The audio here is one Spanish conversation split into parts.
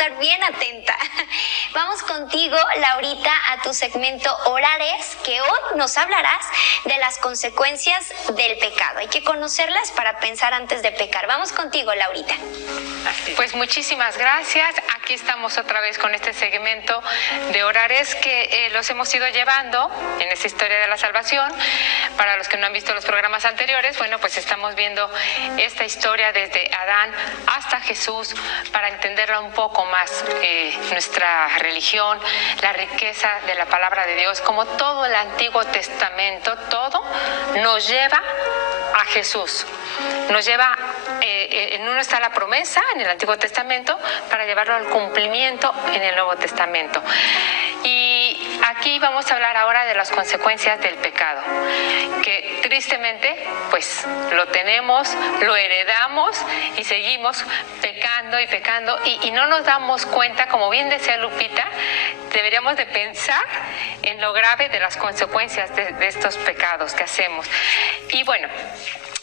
Estar bien atenta. Vamos contigo, Laurita, a tu segmento Orares, que hoy nos hablarás de las consecuencias del pecado. Hay que conocerlas para pensar antes de pecar. Vamos contigo, Laurita. Pues muchísimas gracias. Aquí estamos otra vez con este segmento de Orares que los hemos ido llevando en esta historia de la salvación. Para los que no han visto los programas anteriores, bueno, pues estamos viendo esta historia desde Adán hasta Jesús para entenderla un poco más, nuestra religión, la riqueza de la palabra de Dios, como todo el Antiguo Testamento, todo nos lleva a Jesús. Nos lleva, en uno está la promesa en el Antiguo Testamento para llevarlo al cumplimiento en el Nuevo Testamento. Y aquí vamos a hablar ahora de las consecuencias del pecado, que tristemente pues lo tenemos, lo heredamos y seguimos pecando y pecando y no nos damos cuenta, como bien decía Lupita, deberíamos de pensar en lo grave de las consecuencias de estos pecados que hacemos. Y bueno,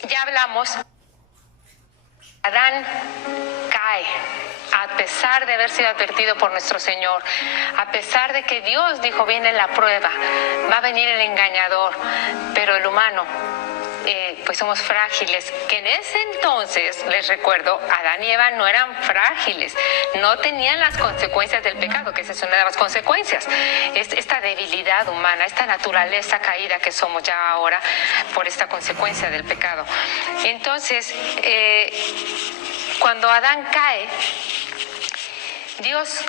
ya hablamos, Adán cae, a pesar de haber sido advertido por nuestro Señor, a pesar de que Dios dijo, viene la prueba, va a venir el engañador, pero el humano, pues somos frágiles, que en ese entonces, les recuerdo, Adán y Eva no eran frágiles, no tenían las consecuencias del pecado, que esa es una de las consecuencias, esta debilidad humana, esta naturaleza caída que somos ya ahora por esta consecuencia del pecado. Entonces, cuando Adán cae, Dios,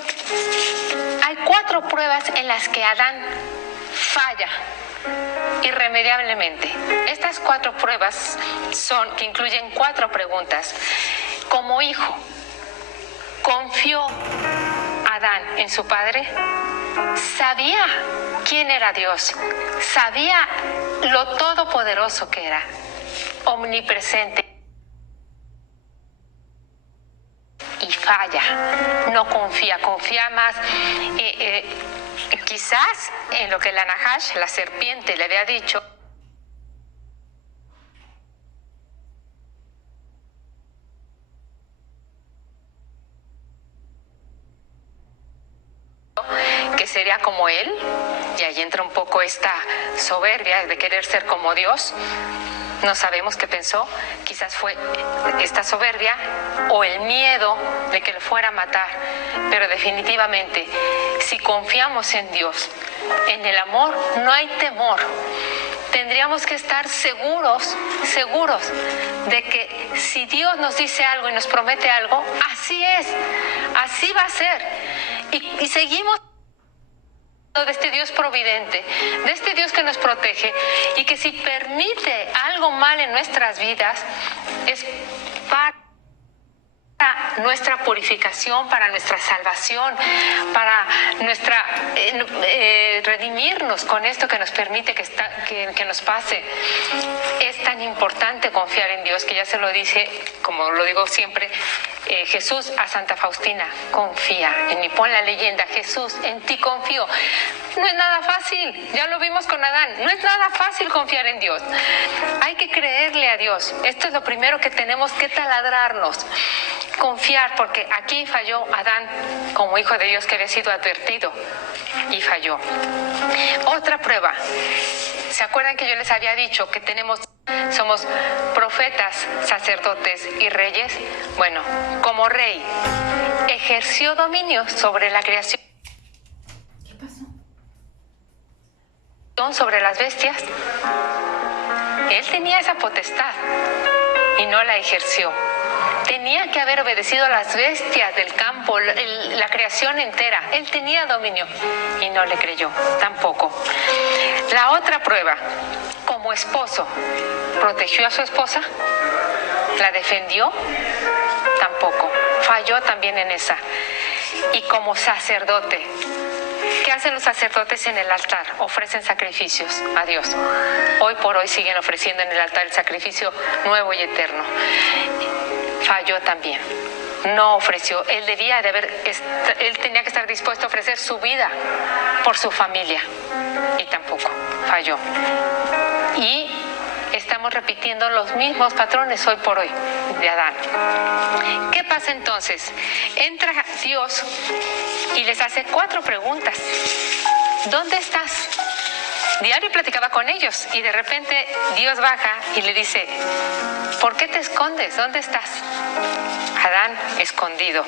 hay 4 pruebas en las que Adán falla irremediablemente. Estas 4 pruebas que incluyen 4 preguntas. Como hijo, ¿confió Adán en su padre? ¿Sabía quién era Dios? ¿Sabía lo todopoderoso que era? Omnipresente. Y falla, no confía más quizás en lo que la Nahash, la serpiente, le había dicho, que sería como él, y ahí entra un poco esta soberbia de querer ser como Dios. No sabemos qué pensó, quizás fue esta soberbia o el miedo de que le fuera a matar, pero definitivamente, si confiamos en Dios, en el amor, no hay temor. Tendríamos que estar seguros de que si Dios nos dice algo y nos promete algo, así es, así va a ser. Y seguimos de este Dios providente, de este Dios que nos protege y que si permite algo mal en nuestras vidas es para nuestra purificación, para nuestra salvación, para nuestra redimirnos con esto que nos permite que nos pase. Es tan importante confiar en Dios que ya se lo dice, como lo digo siempre, Jesús a Santa Faustina: confía en mí. Pon la leyenda: Jesús, en ti confío. No es nada fácil, ya lo vimos con Adán, no es nada fácil confiar en Dios. Hay que creerle a Dios. Esto es lo primero que tenemos que taladrarnos. Confiar, porque aquí falló Adán como hijo de Dios que había sido advertido y falló. Otra prueba. ¿Se acuerdan que yo les había dicho que somos profetas, sacerdotes y reyes? Bueno, como rey, ejerció dominio sobre la creación. ¿Qué pasó? Sobre las bestias. Él tenía esa potestad y no la ejerció. Tenía que haber obedecido a las bestias del campo, la creación entera. Él tenía dominio y no le creyó, tampoco. La otra prueba, como esposo, ¿protegió a su esposa? ¿La defendió? Tampoco. Falló también en esa. Y como sacerdote, ¿qué hacen los sacerdotes en el altar? Ofrecen sacrificios a Dios. Hoy por hoy siguen ofreciendo en el altar el sacrificio nuevo y eterno. Falló también. No ofreció. Él tenía que estar dispuesto a ofrecer su vida por su familia. Y tampoco. Falló. Y estamos repitiendo los mismos patrones hoy por hoy de Adán. ¿Qué pasa entonces? Entra Dios y les hace 4 preguntas. ¿Dónde estás? Diario platicaba con ellos y de repente Dios baja y le dice, ¿por qué te escondes? ¿Dónde estás? Adán escondido.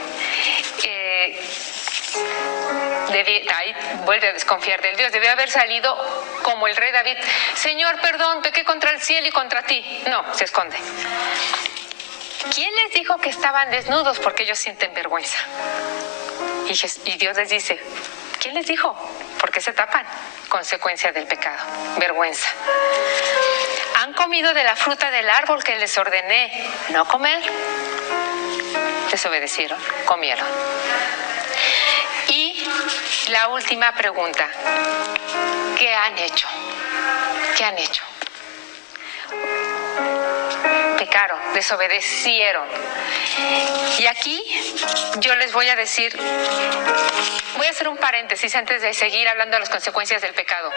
Ahí vuelve a desconfiar del Dios. Debió haber salido como el rey David. Señor, perdón, pequé contra el cielo y contra ti. No, se esconde. ¿Quién les dijo que estaban desnudos? Porque ellos sienten vergüenza. Y Dios les dice, ¿quién les dijo? ¿Por qué se tapan? Consecuencia del pecado, vergüenza. Han comido de la fruta del árbol que les ordené no comer. Desobedecieron, comieron. Y la última pregunta, ¿qué han hecho? ¿Qué han hecho? Pecaron, desobedecieron. Y aquí yo les voy a decir, voy a hacer un paréntesis antes de seguir hablando de las consecuencias del pecado.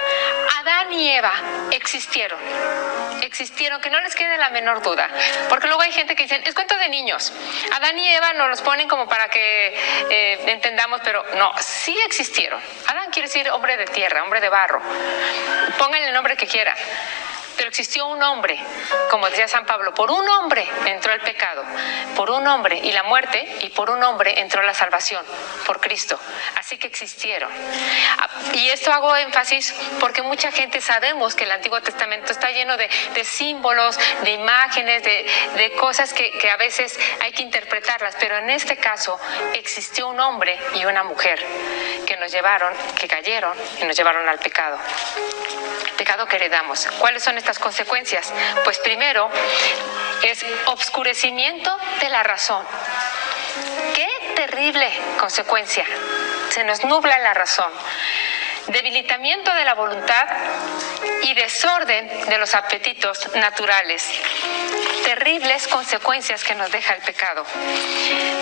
Adán y Eva existieron, que no les quede la menor duda, porque luego hay gente que dice, es cuento de niños. Adán y Eva nos los ponen como para que entendamos, pero no, sí existieron. Adán quiere decir hombre de tierra, hombre de barro, pónganle el nombre que quieran. Pero existió un hombre, como decía San Pablo, por un hombre entró el pecado, por un hombre y la muerte, y por un hombre entró la salvación, por Cristo. Así que existieron. Y esto hago énfasis porque mucha gente sabemos que el Antiguo Testamento está lleno de símbolos, de imágenes, de cosas que a veces hay que interpretarlas, pero en este caso existió un hombre y una mujer que cayeron y nos llevaron al pecado. Pecado que heredamos. ¿Cuáles son estas consecuencias? Pues primero es obscurecimiento de la razón. ¡Qué terrible consecuencia! Se nos nubla la razón. Debilitamiento de la voluntad y desorden de los apetitos naturales. Terribles consecuencias que nos deja el pecado.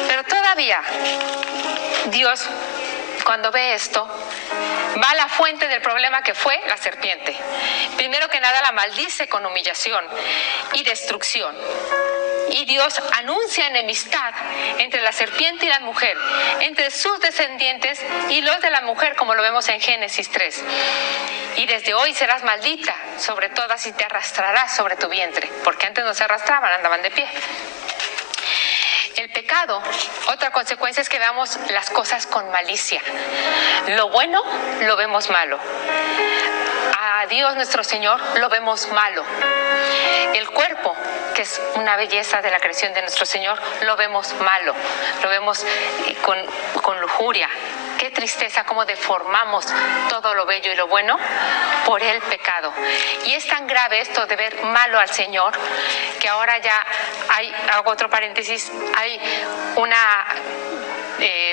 Pero todavía Dios, cuando ve esto, va a la fuente del problema que fue la serpiente. Primero que nada la maldice con humillación y destrucción. Y Dios anuncia enemistad entre la serpiente y la mujer, entre sus descendientes y los de la mujer, como lo vemos en Génesis 3. Y desde hoy serás maldita sobre todas y te arrastrarás sobre tu vientre, porque antes no se arrastraban, andaban de pie. El pecado, otra consecuencia es que veamos las cosas con malicia. Lo bueno lo vemos malo. A Dios nuestro Señor lo vemos malo. El cuerpo, que es una belleza de la creación de nuestro Señor, lo vemos malo. Lo vemos con lujuria. Qué tristeza cómo deformamos todo lo bello y lo bueno por el pecado. Y es tan grave esto de ver malo al Señor que ahora ya hago otro paréntesis, hay una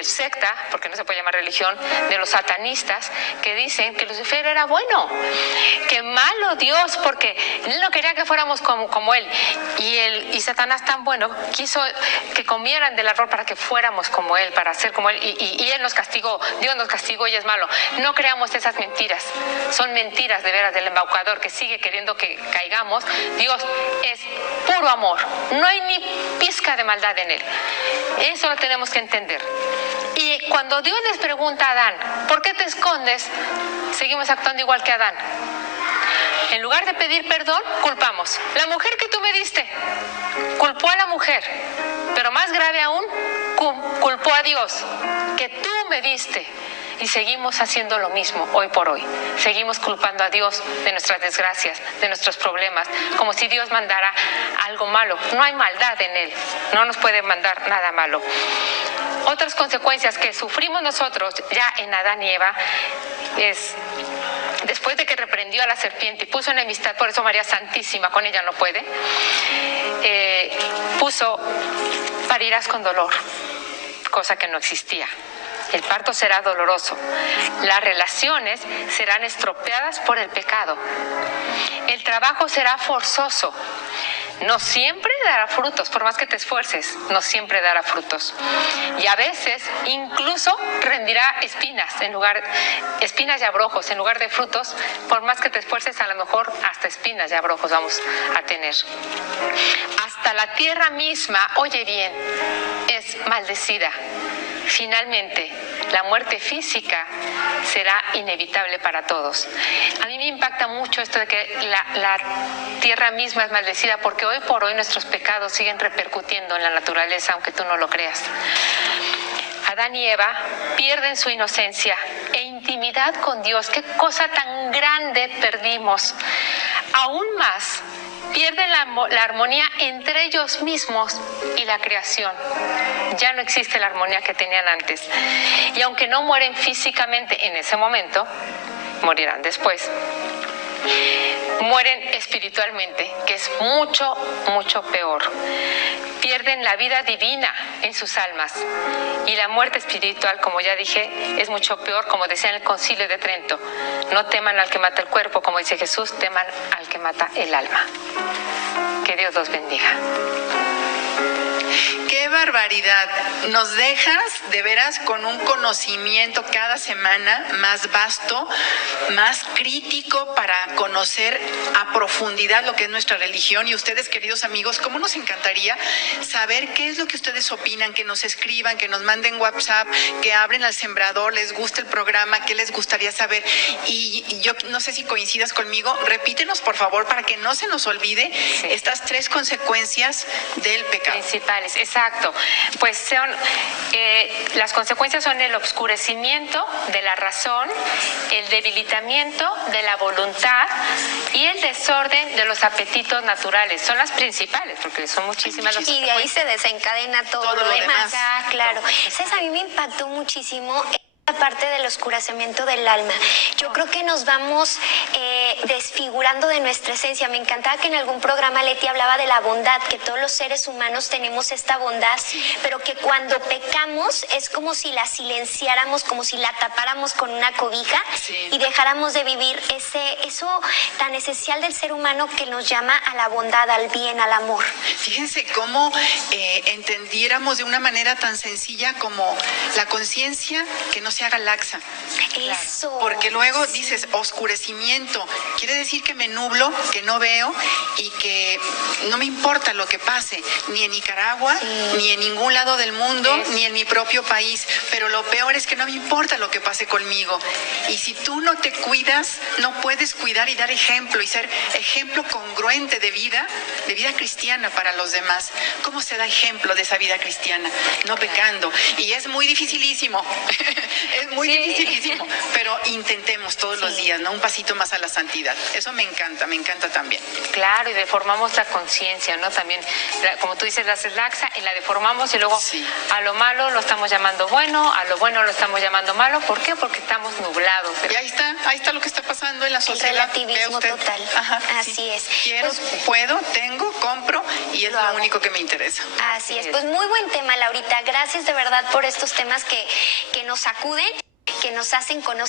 secta, porque no se puede llamar religión, de los satanistas que dicen que Lucifer era bueno, que malo Dios porque él no quería que fuéramos como él, y Satanás tan bueno quiso que comieran del árbol para que fuéramos como él, para ser como él, y él nos castigó, Dios nos castigó y es malo. No creamos esas mentiras, son mentiras de veras del embaucador que sigue queriendo que caigamos. Dios es puro amor, no hay ni pizca de maldad en él. Eso lo tenemos que entender. Y cuando Dios les pregunta a Adán, ¿por qué te escondes? Seguimos actuando igual que Adán. En lugar de pedir perdón, culpamos. La mujer que tú me diste, culpó a la mujer. Pero más grave aún, culpó a Dios, que tú me diste. Y seguimos haciendo lo mismo hoy por hoy. Seguimos culpando a Dios de nuestras desgracias, de nuestros problemas, como si Dios mandara algo malo. No hay maldad en Él, no nos puede mandar nada malo. Otras consecuencias que sufrimos nosotros ya en Adán y Eva es, después de que reprendió a la serpiente y puso enemistad, por eso María Santísima con ella no puede, puso parirás con dolor, cosa que no existía. El parto será doloroso. Las relaciones serán estropeadas por el pecado. El trabajo será forzoso. No siempre dará frutos, por más que te esfuerces, no siempre dará frutos. Y a veces incluso rendirá espinas y abrojos en lugar de frutos. Por más que te esfuerces, a lo mejor hasta espinas y abrojos vamos a tener. Hasta la tierra misma, oye bien, es maldecida. finalmente, la muerte física será inevitable para todos. A mí me impacta mucho esto de que la tierra misma es maldecida, porque hoy por hoy nuestros pecados siguen repercutiendo en la naturaleza, aunque tú no lo creas. Adán y Eva pierden su inocencia e intimidad con Dios. ¡Qué cosa tan grande perdimos! Aún más, pierden la armonía entre ellos mismos y la creación. Ya no existe la armonía que tenían antes. Y aunque no mueren físicamente en ese momento, morirán después. Mueren espiritualmente, que es mucho, mucho peor. Pierden la vida divina en sus almas. Y la muerte espiritual, como ya dije, es mucho peor, como decía en el Concilio de Trento. No teman al que mata el cuerpo, como dice Jesús, teman al que mata el alma. Que Dios los bendiga. ¡Qué barbaridad! Nos dejas de veras con un conocimiento cada semana más vasto, más crítico para conocer a profundidad lo que es nuestra religión. Y ustedes, queridos amigos, ¿cómo nos encantaría saber qué es lo que ustedes opinan? Que nos escriban, que nos manden WhatsApp, que abren al Sembrador, les gusta el programa, qué les gustaría saber. Y yo no sé si coincidas conmigo, repítenos por favor para que no se nos olvide estas 3 consecuencias del pecado. Principales, exacto. Pues las consecuencias son el obscurecimiento de la razón, el debilitamiento de la voluntad y el desorden de los apetitos naturales. Son las principales, porque son muchísimas las Y de ahí se desencadena todo lo demás. demás. Claro. ¿Sabes? A mí me impactó muchísimo la parte del oscurecimiento del alma. Yo creo que nos vamos desfigurando de nuestra esencia. Me encantaba que en algún programa Leti hablaba de la bondad, que todos los seres humanos tenemos esta bondad, pero que cuando pecamos es como si la silenciáramos, como si la tapáramos con una cobija y dejáramos de vivir eso tan esencial del ser humano que nos llama a la bondad, al bien, al amor. Fíjense cómo entendiéramos de una manera tan sencilla como la conciencia que no se haga laxa. Eso. Porque luego dices oscurecimiento, quiere decir que me nublo, que no veo y que no me importa lo que pase, ni en Nicaragua, ni en ningún lado del mundo, ni en mi propio país. Pero lo peor es que no me importa lo que pase conmigo. Y si tú no te cuidas, no puedes cuidar y dar ejemplo y ser ejemplo congruente de vida cristiana para los demás. ¿Cómo se da ejemplo de esa vida cristiana? No pecando. Y es muy dificilísimo. Es muy dificilísimo, pero intentemos todos los días, ¿no? Un pasito más a la santidad. Eso me encanta también. Claro, y deformamos la conciencia, ¿no? También, como tú dices, la haces laxa y la deformamos y luego a lo malo lo estamos llamando bueno, a lo bueno lo estamos llamando malo. ¿Por qué? Porque estamos nublados. Y ahí está lo que está pasando en la sociedad. El relativismo total. Ajá, así es. Quiero, puedo, tengo, compro y es lo único que me interesa. Así es. Pues muy buen tema, Laurita. Gracias de verdad por estos temas que nos sacuden, que nos hacen conocer